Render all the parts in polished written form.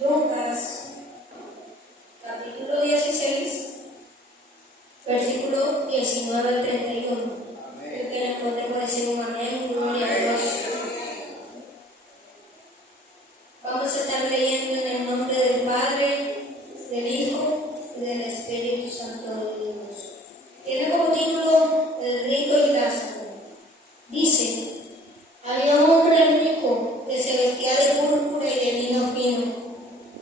Lucas, capítulo 16, versículo 19 al 31. El que respondemos decir un amén, gloria a Dios. Vamos a estar leyendo en el nombre del Padre, del Hijo y del Espíritu Santo de Dios. Tiene como título El rico y Lázaro. Dice: había un hombre rico que se vestía de púrpura y de lino fino,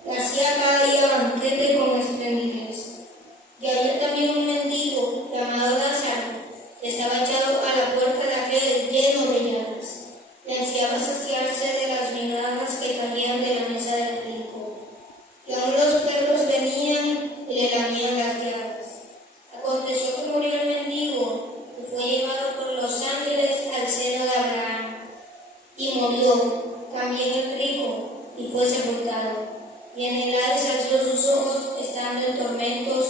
que hacía cada día banquete con esplendidez. Y había también un mendigo llamado Lázaro, que estaba echado a la puerta de aquel lleno de llagas, y ansiaba saciarse de las migajas que caían de la mesa del rico. Y aun los perros venían y le lamían las llagas. Aconteció que murió el mendigo, y fue llevado por los ángeles al seno de Abraham. Y murió también el rico, y fue sepultado. Y en el Hades alzó sus ojos, estando en tormentos,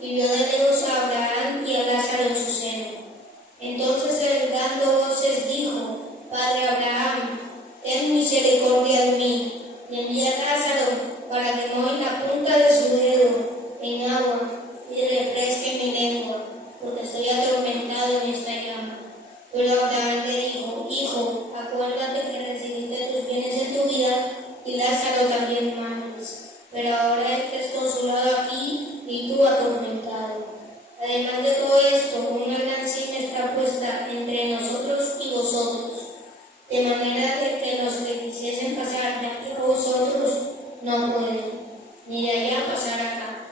y vio de lejos a Abraham y a Lázaro en su seno. Entonces él, dando voces, dijo: Padre Abraham, ten misericordia de mí, y envía a Lázaro para que moje la punta de su dedo en agua y refresque mi lengua, porque estoy atormentado en esta llama. Pero Abraham le dijo: Hijo, acuérdate que recibiste tus bienes en tu vida, y Lázaro también males. Pero ahora él es consolado aquí y tú atormentado. Además de todo esto, una gran sima está puesta entre nosotros y vosotros, de manera que los que quisiesen pasar de aquí a vosotros no pueden, ni de allá pasar acá.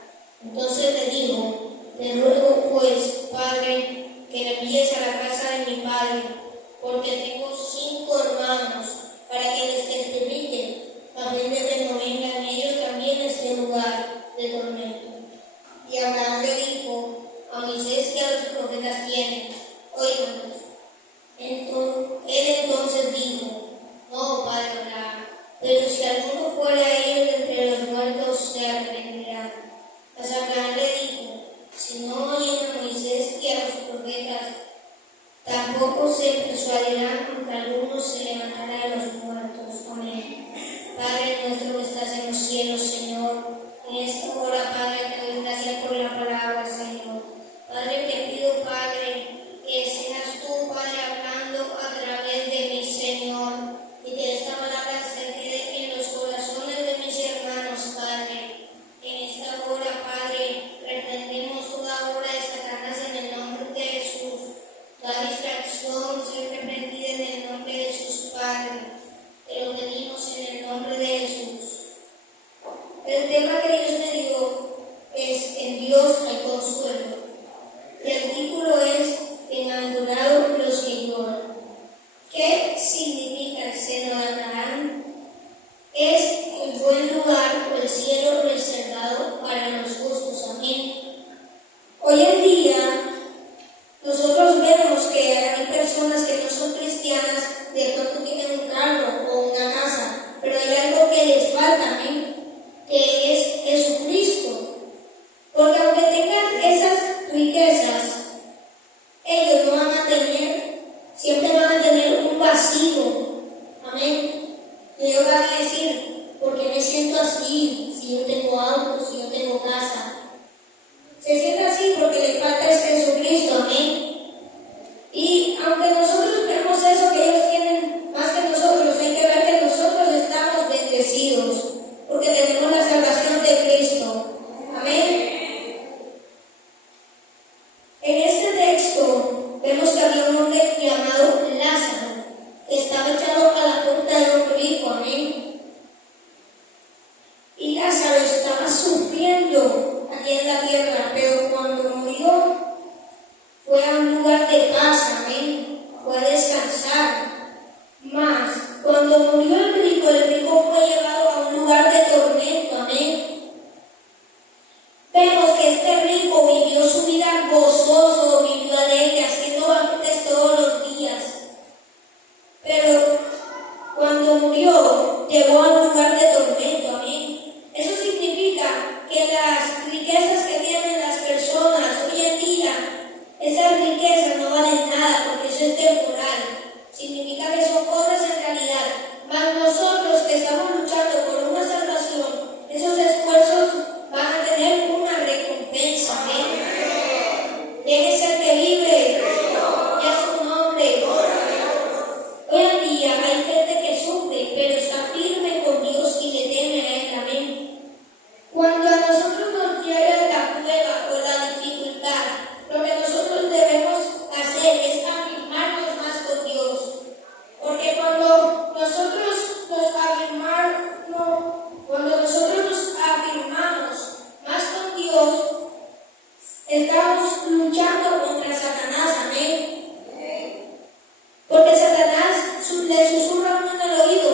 Entonces le dijo: te ruego pues, Padre, que me envíes a la casa de mi padre, porque tengo 5 hermanos, para que les testifiquen, a fin de que no vengan ellos también a este lugar de tormento. Y Abraham le dijo a Moisés y a los profetas tienen: óiganlos. Él entonces dijo: no, Padre Abraham, pero si alguno fuera ellos de entre los muertos, se arrepentirá. Mas Abraham le dijo: si no oyen a Moisés y a los profetas, tampoco se persuadirán, aunque alguno se levantará de los muertos. Amén. Padre nuestro que estás en los cielos, Señor, en esta hora, Padre, te doy gracias por la palabra, Señor. Padre, te pido, Padre, que seas tú, Padre, hablando a través de mi Señor, y que esta palabra se quede en los corazones de mis hermanos, Padre. En esta hora, Padre, reprendemos toda obra de Satanás en el nombre de Jesús. Toda distracción sea reprendida en el nombre de Jesús, Padre. Te lo pedimos en el nombre de Jesús. El tema que Dios me dio es: en Dios hay consuelo. Y el título es: bienaventurados los que lloran. ¿Qué significa el seno de Abraham? Es el buen lugar o el cielo reservado para los justos. Amén. Hoy en día nosotros vemos que hay personas que no son cristianas, de pronto tienen un carro o una casa, pero hay algo que les falta, amén, que es Jesucristo. Porque aunque tengan esas riquezas, ellos no van a tener, siempre van a tener un vacío. Amén. Y ellos van a decir: ¿por qué me siento así? Si yo tengo auto, si yo tengo casa. Se siente así porque le falta es Jesucristo. Amén. Y aunque nosotros vemos eso que ellos tienen más que nosotros, hay que ver que nosotros estamos bendecidos porque tenemos la salvación de Cristo. Amén. En este texto vemos que había un hombre llamado Lázaro, que estaba echado a la puerta de un rico. Amén. Y Lázaro estaba sufriendo aquí en la tierra, pero cuando murió fue a un lugar de paz. Amén. Fue a descansar. Mas cuando murió el rico fue llevado a un lugar de tormento. Amén. Vemos que este rico vivió su vida gozoso, vivió alegre, haciendo banquetes todos los días. Pero cuando murió, llegó a un lugar de tormento. Amén. Eso significa que las riquezas que tienen las personas hoy en día, esas riquezas no valen nada, porque eso es temporal. Significa que son cosas en realidad. Mas nosotros que estamos luchando por una salvación hay gente que sufre, pero está firme con Dios y le teme a Él. Amén. Cuando a nosotros nos llega la prueba o la dificultad, lo que nosotros debemos hacer es afirmarnos más con Dios. Porque cuando nosotros nos afirmamos más con Dios, estamos luchando contra Satanás. Amén. Porque Satanás le susurra a uno en el oído: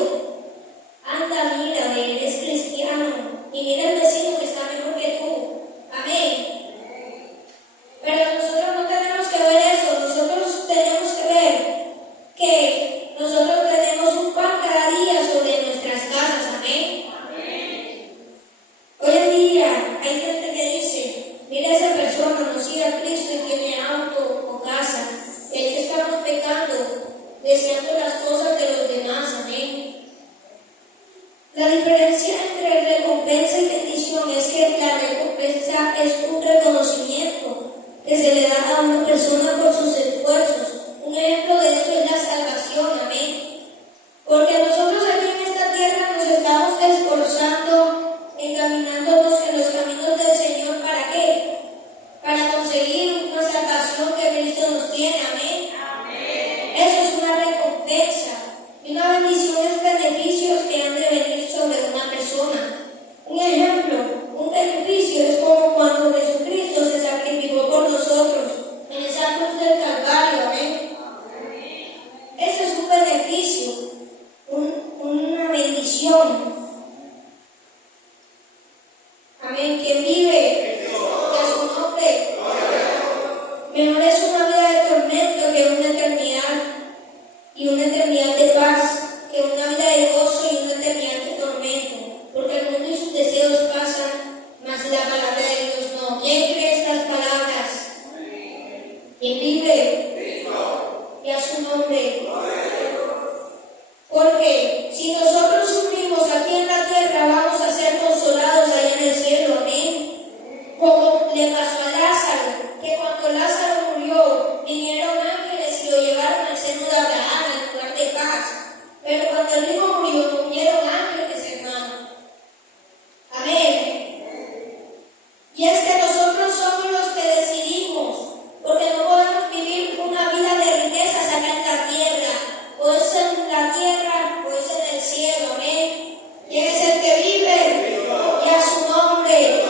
anda, mira, eres cristiano, y mira el vecino que está mejor que tú. Amén. Pero nosotros no tenemos que ver eso. Nosotros tenemos que ver que nosotros tenemos un pan cada día sobre nuestras casas. Amén. Hoy en día hay gente que dice: mira, esa persona no sigue a Cristo y tiene auto o casa, y ahí estamos pecando, deseando las cosas de los demás. Amén. La diferencia entre recompensa y bendición es que la recompensa es un reconocimiento que se le da a una persona por sus esfuerzos. Un ejemplo de esto es la salvación. Amén. Porque nosotros aquí en esta tierra nos estamos esforzando, encaminándonos en los caminos del Señor. ¿Para qué? Para conseguir una salvación que Cristo nos tiene. Amén. Eso es una recompensa. Y una bendición es beneficios que han de venir sobre una persona. Un ejemplo, un beneficio es como cuando Jesucristo se sacrificó por nosotros en esa cruz del Calvario. Amén. Ese es un beneficio, una bendición. Amén. Quien vive a su nombre, mejor es una vida de tormento que una eternidad, y una eternidad de paz que una vida de gozo y una eternidad de tormento. Porque el mundo y sus deseos pasan, mas la palabra de Dios no. ¿Quién cree estas palabras? ¿Quién vive? Y a su nombre. Porque si nosotros sufrimos aquí en la tierra, vamos a ser consolados allá en el cielo. Amén. Como le pasó a Lázaro, que cuando Lázaro murió, vinieron ángeles y lo llevaron al seno de Abraham, al lugar de paz. Pero cuando el hijo murió, no vinieron ángeles, hermano. Amén. Y es que nosotros somos los que decidimos, porque no podemos vivir una vida de riquezas acá en la tierra. O es en la tierra o es en el cielo. Amén. ¿Quién es el que vive? Y a su nombre.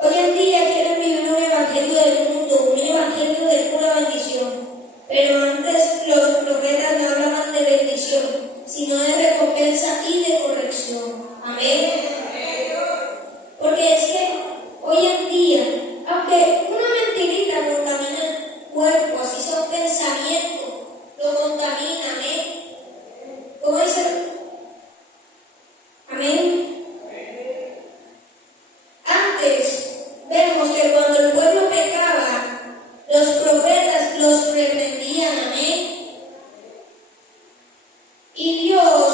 Hoy en día quieren vivir un evangelio del mundo, un evangelio de pura bendición. Pero antes los profetas no hablaban de bendición, sino de recompensa y de corrección. Amén. Porque es que hoy en día, aunque una mentirita contamina el cuerpo, así sea un pensamiento, lo contamina. Amén. ¿Cómo dice? Amén. Antes vemos que cuando el pueblo pecaba, los profetas los reprendían. Amén. Y Dios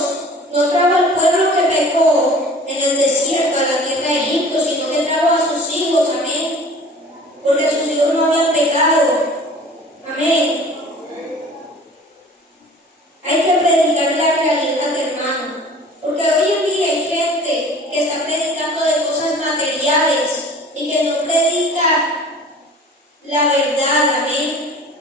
no trajo al pueblo que pecó en el desierto, a la tierra de Egipto, sino que trajo a sus hijos. Amén. Porque sus hijos no habían pecado. Amén. Hay que predicar la realidad, hermano. Porque hoy en día hay gente que está predicando de cosas materiales y que no predica la verdad. Amén.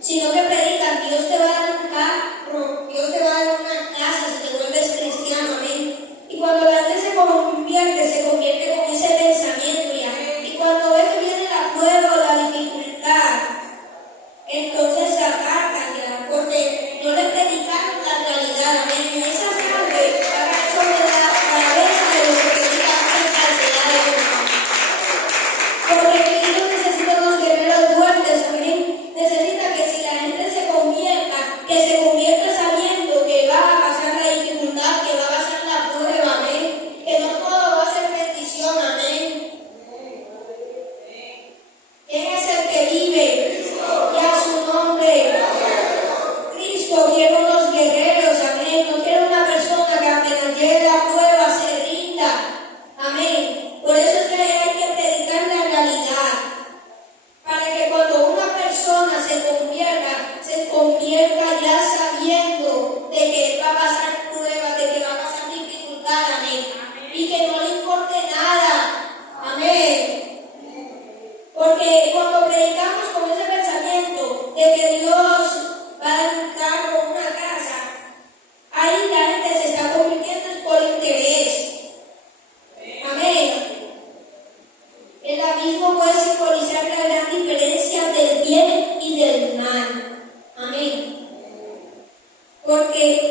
Sino que predican: Dios te va a dar un carro, Dios te va a dar una casa si te vuelves cristiano. Amén. Y cuando la gente se convierte con ese pensamiento ya. Y cuando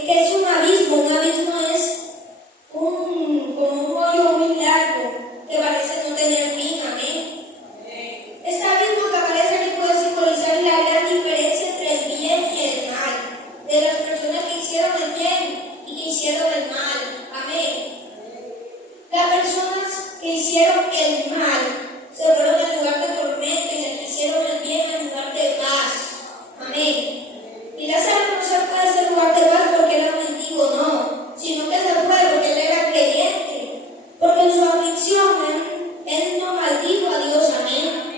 que es un abismo. Un abismo es como un hoyo muy largo que parece no tener fin. Amén. Este abismo que aparece aquí puede simbolizar la gran diferencia entre el bien y el mal, de las personas que hicieron el bien y que hicieron el mal. Amén. Las personas que hicieron el mal se fueron al lugar de tormento y las que hicieron el bien al lugar de paz. Amén. Y Lázaro no se fue a ese lugar de paz porque era un mendigo, no, sino que se fue porque él era creyente, porque en su aflicción él no maldijo a Dios. Amén.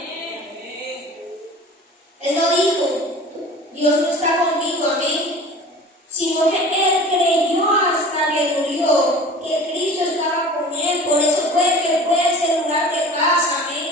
Él no dijo, Dios no está conmigo, amén, sino que él creyó hasta que murió, que Cristo estaba con él, por eso fue que fue a ese lugar de paz. Amén.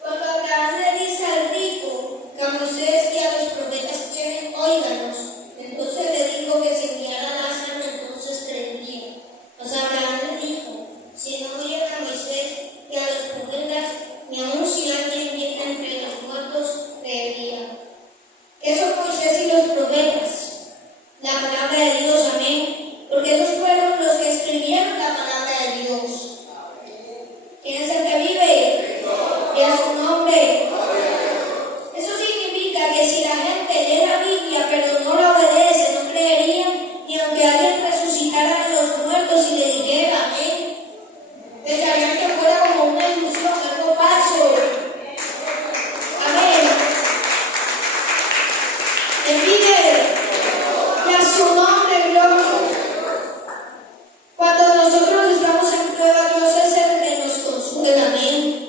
Cuando Abraham le dice al rico que a Moisés y a los profetas quieren, óiganos, entonces le dijo que si enviara a Lázaro, entonces creería. Pues Abraham le dijo, si no oyen a Moisés y a los profetas, ni aun si alguien viene entre los muertos, creería. ¿Qué son Moisés y los profetas? La palabra de Dios, amén. Porque esos fueron los que escribieron la palabra de Dios. ¿Quién es el que vive? Y a su nombre. Eso significa que si la gente lee la Biblia pero no la obedece, no creerían ni aunque alguien resucitara de los muertos y le dijera amén. Pensarían que fuera como una ilusión, algo falso. Amén. Él vive y a su nombre, gloria. Cuando nosotros estamos en prueba, Dios es el que nos consuela. Amén.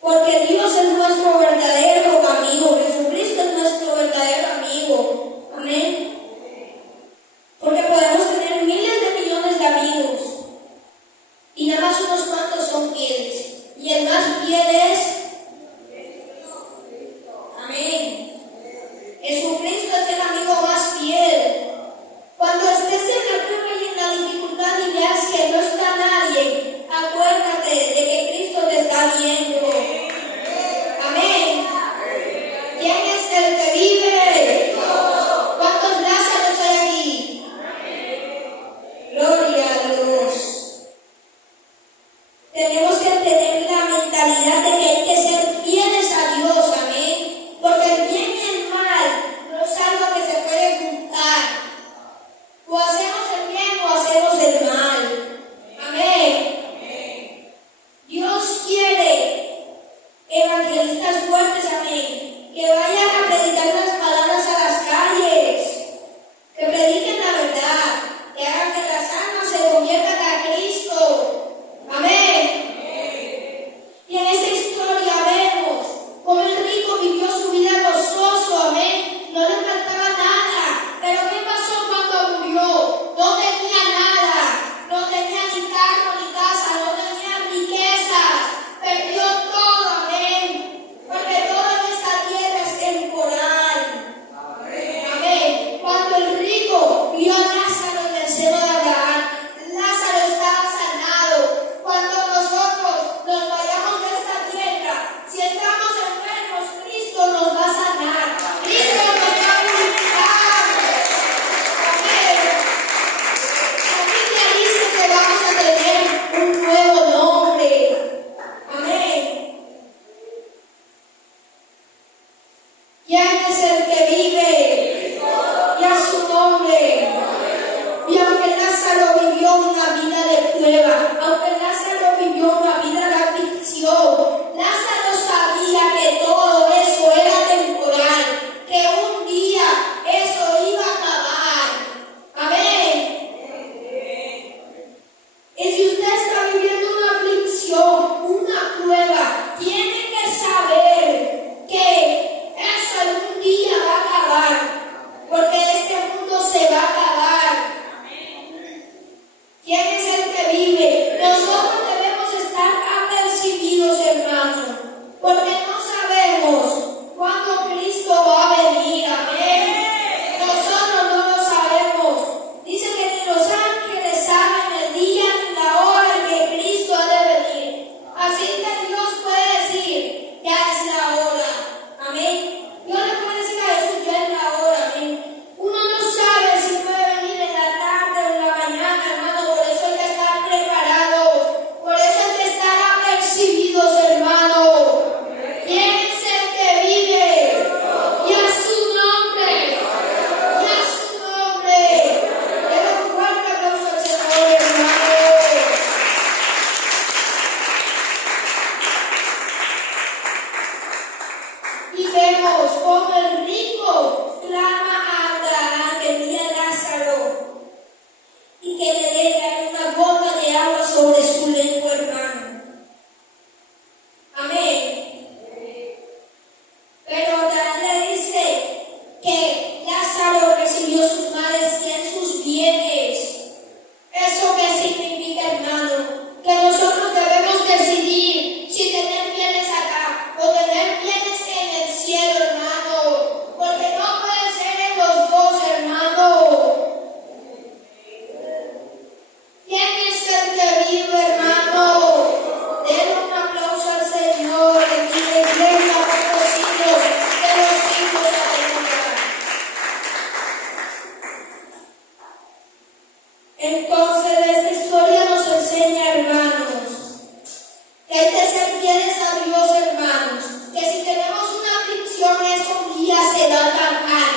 Porque Dios es nuestro verdadero amigo. Jesucristo es nuestro verdadero amigo. Amén. Porque podemos tener miles de millones de amigos y nada más unos cuantos son fieles. Y el más fiel es amén. Jesucristo es el amigo más fiel. Cuando estés en la prueba y en la dificultad y veas que no está nadie, acuérdate de que Cristo te está viendo. Amén. ¿Quién es el que vive? ¿Cuántos Lázaros hay aquí? Gloria a Dios. Tenemos que tener la mentalidad de que hay que ser fieles a Dios. Amén. Porque el bien y el mal no es algo que se puede juntar. O hacemos el bien o hacemos el mal. Amén. Dios quiere evangelistas fuertes, amén, que vayan a predicar las palabras a las calles, que prediquen la verdad, que hagan que las almas se conviertan a Cristo. Amén. Y en esta historia vemos cómo el rico vivió su vida gozoso. Amén. No le faltaba nada. Pero ¿qué pasó cuando murió? No tenía nada. No tenía ni carro ni casa. No tenía riquezas. Perdió todo. Amén. Porque todo en esta tierra es temporal. Amén. Cuando el rico vio a Lázaro en el seno de Abraham, Lázaro estaba sanado. Cuando nosotros nos vayamos de esta tierra, si estamos enfermos, Cristo nos va a sanar. Cristo nos va a purificar. Amén. La Biblia dice que vamos a tener un nuevo nombre. Amén. ¿Quién es el que vive? Y a su nombre. Y aunque Lázaro vivió una vida de prueba, aunque Lázaro vivió una vida de aflicción, Lázaro sabía que todo eso era temporal, que un día eso iba a acabar. Amén. Y si usted está viviendo una aflicción, una prueba, tiene que saber que eso algún día va a acabar, porque este mundo se va a acabar. ¿Quién es el que vive? Nosotros debemos estar apercibidos, hermanos, porque no sabemos cuándo Cristo va a venir. Amén. Nosotros no lo sabemos. Dice que ni los ángeles saben el día ni la hora en que Cristo ha de venir. Así que Dios puede decir, ya es la hora. Amén. Dios le puede decir a Jesús, Entonces, esta historia nos enseña, hermanos, que hay que ser fieles a Dios, hermanos, que si tenemos una aflicción, eso un día se va a acabar,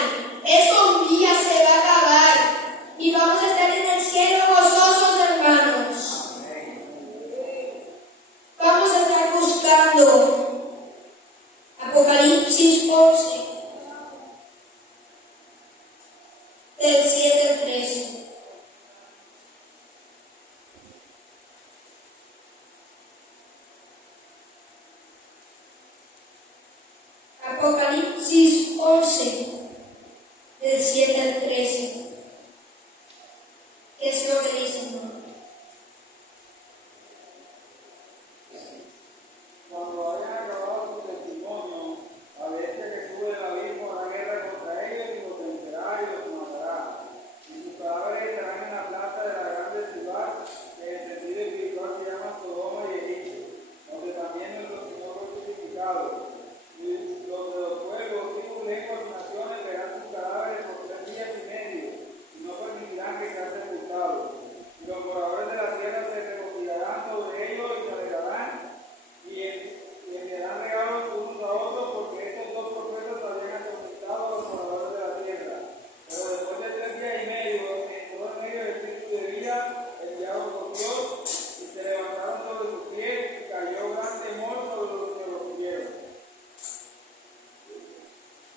eso un día se va a acabar, y vamos a estar en el cielo gozosos, hermanos. Vamos a estar buscando Apocalipsis 11, del 7 al 13. Apocalipsis 11, del 7 al 13. ¿Qué es lo que dice, hermano? Cuando hayan acabado su testimonio, a la bestia que sube del abismo hará guerra contra ellos y los vencerá y los matará. Y sus cadáveres estarán en la plaza de la grande ciudad, que en sentido espiritual se llama Sodoma y Egipto, donde también nuestro Señor fue crucificado. Y los de los pueblos, tribus, lenguas y naciones verán sus cadáveres por 3 días y medio, y no permitirán que sean sepultados. Y los moradores de la tierra se regocijarán sobre ellos y se alegrarán, y enviarán regalos unos a otros, porque estos 2 profetas habían atormentado a los moradores de la tierra. Pero después de 3 días y medio, entró en ellos el espíritu de vida, enviado por Dios, y se levantaron sobre sus pies, y cayó gran temor sobre los que los vieron.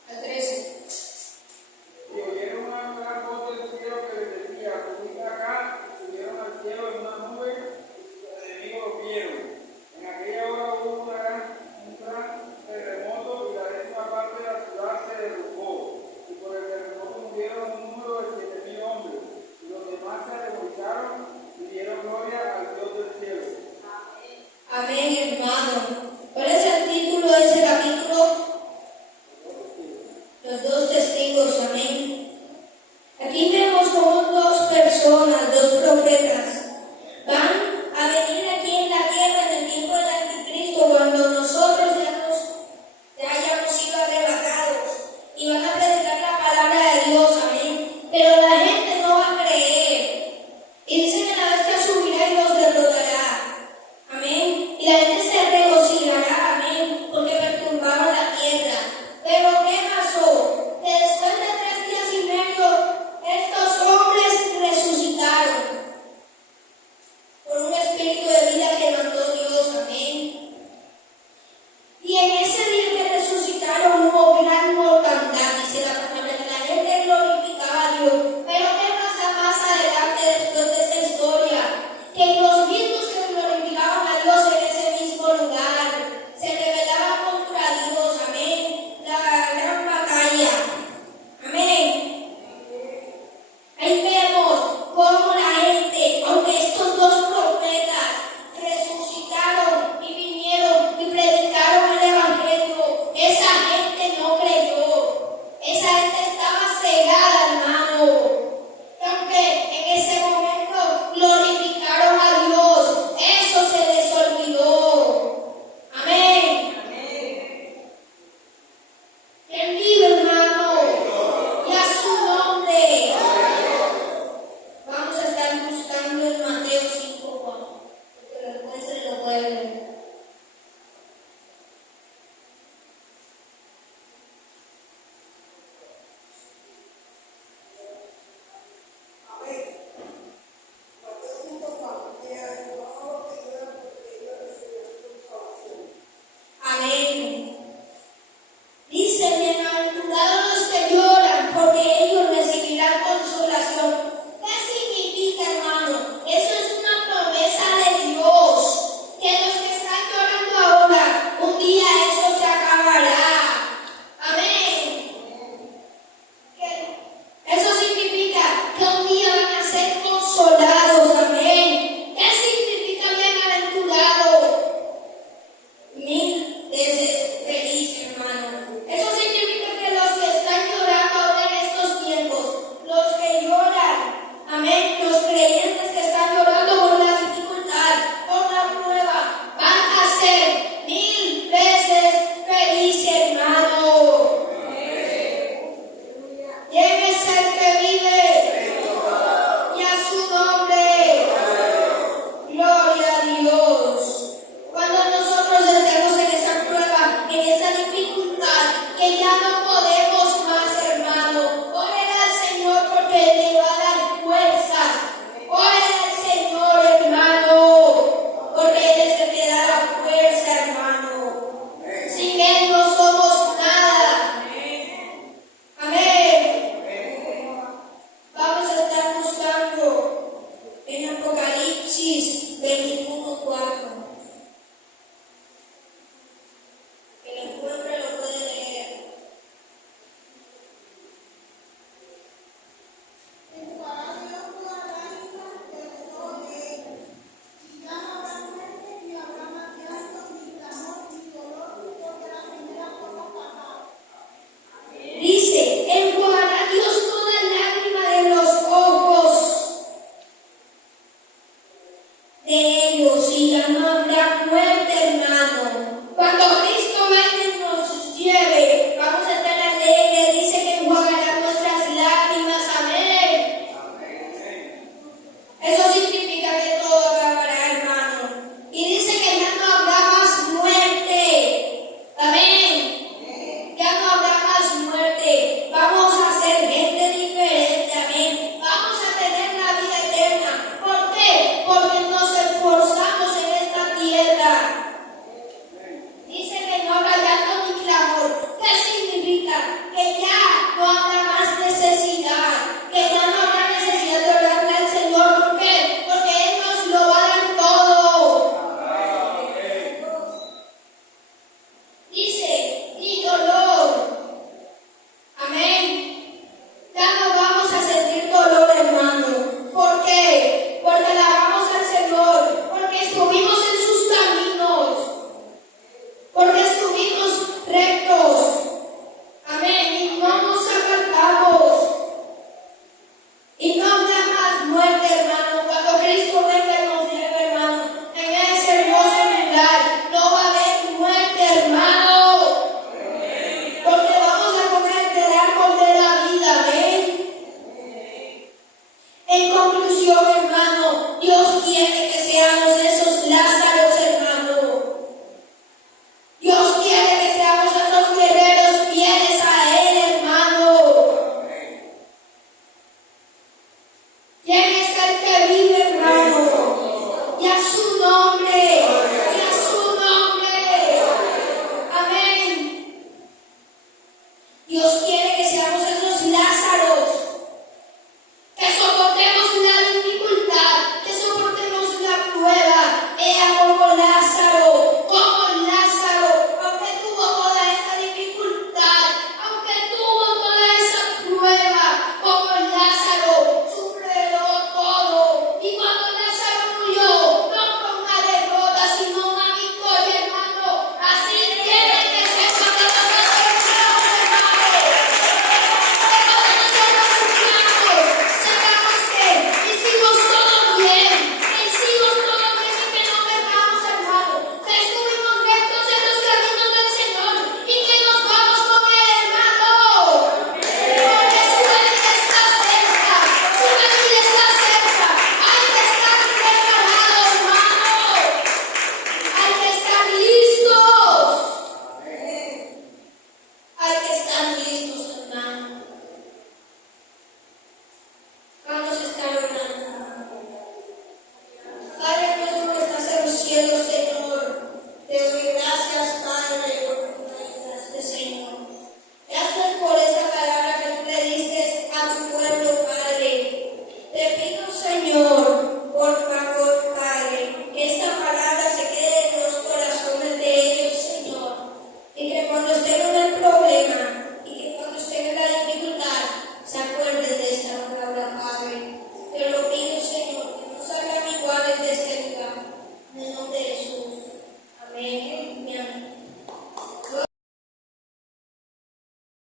Al 13. Y oyeron una gran voz del cielo que les decía: subid acá, y subieron al cielo en una nube, y sus enemigos los vieron. En aquella hora hubo un gran terremoto, y la 10ª parte de la ciudad se derrumbó, y por el terremoto murieron un número de 7,000 hombres, y los demás se atemorizaron y dieron gloria al Dios del cielo. Amén, hermano. ¿Cuál es el título de ese capítulo? Los 2 testigos, amén. Aquí vemos como 2 personas, 2 profetas, van a venir aquí en la tierra en el tiempo del anticristo, cuando nosotros ya hayamos sido arrebatados, y van a predicar la